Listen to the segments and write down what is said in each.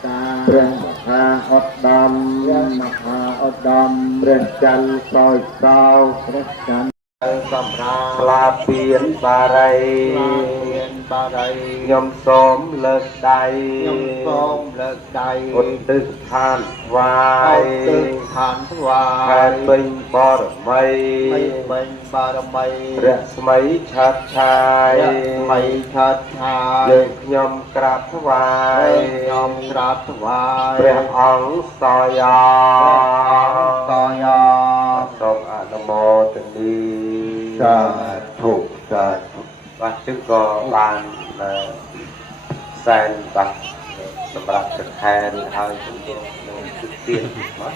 ព្រះមហាឧត្តមព្រះច័ន្ទសោយសោព្រះច័ន្ទសម្រាប់ផ្លាពៀនបារីខ្ញុំសូមលើកដៃឧទ្ទិសឋានថ្វាយខែពេញបរមីព្រះស្មីឆាត់ឆាយយើងខ្ញុំក្រាបថ្វាយព្រះអង្គសយោសូមអនុមោទនីសាធុបាទជឹងក៏បានសែនបាទសម្រាប់ចខែនហើយជំនុំនឹងទិទៀតមក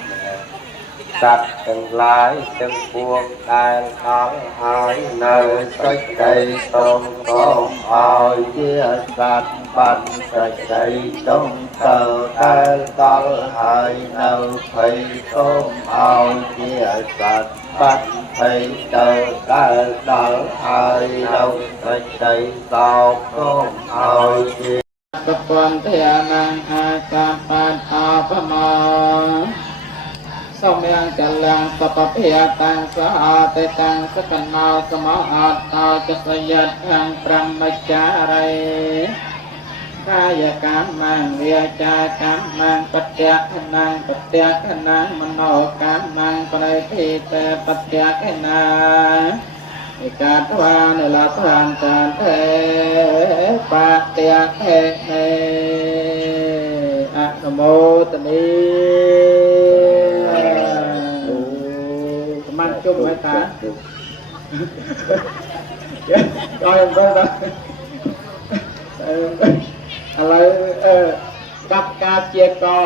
សត្វទាំងឡាយទាំងពួងដែលដល់ហើយនៅសេចក្តីសូមឲ្យជាសត្វបាត់សេចក្តីសូមទៅដែលដល់ហើយនៅភ័យសូមឲ្យជាសត្វបាត់ភ័យទៅដែលដល់ហើយនៅសេចក្តីសូមឲ្យជាកពន្ធានាងអាកាបាតអបមាសូមយ៉ាងចលាំងសពភិយតាំងសហតេតាំងសកណោសមអត្តោចសយតខាងប្រមចារីកាយកម្មងវាចាកម្មងបត្យខណាងមโนកម្មងបរិធិតេបត្យខណាឯកាទវានិលឋានតាទេបត្យខេអនុមោទនីมันจุ่มไว้ตาก็ยังก็ได้อะไรกับกาเจียกอ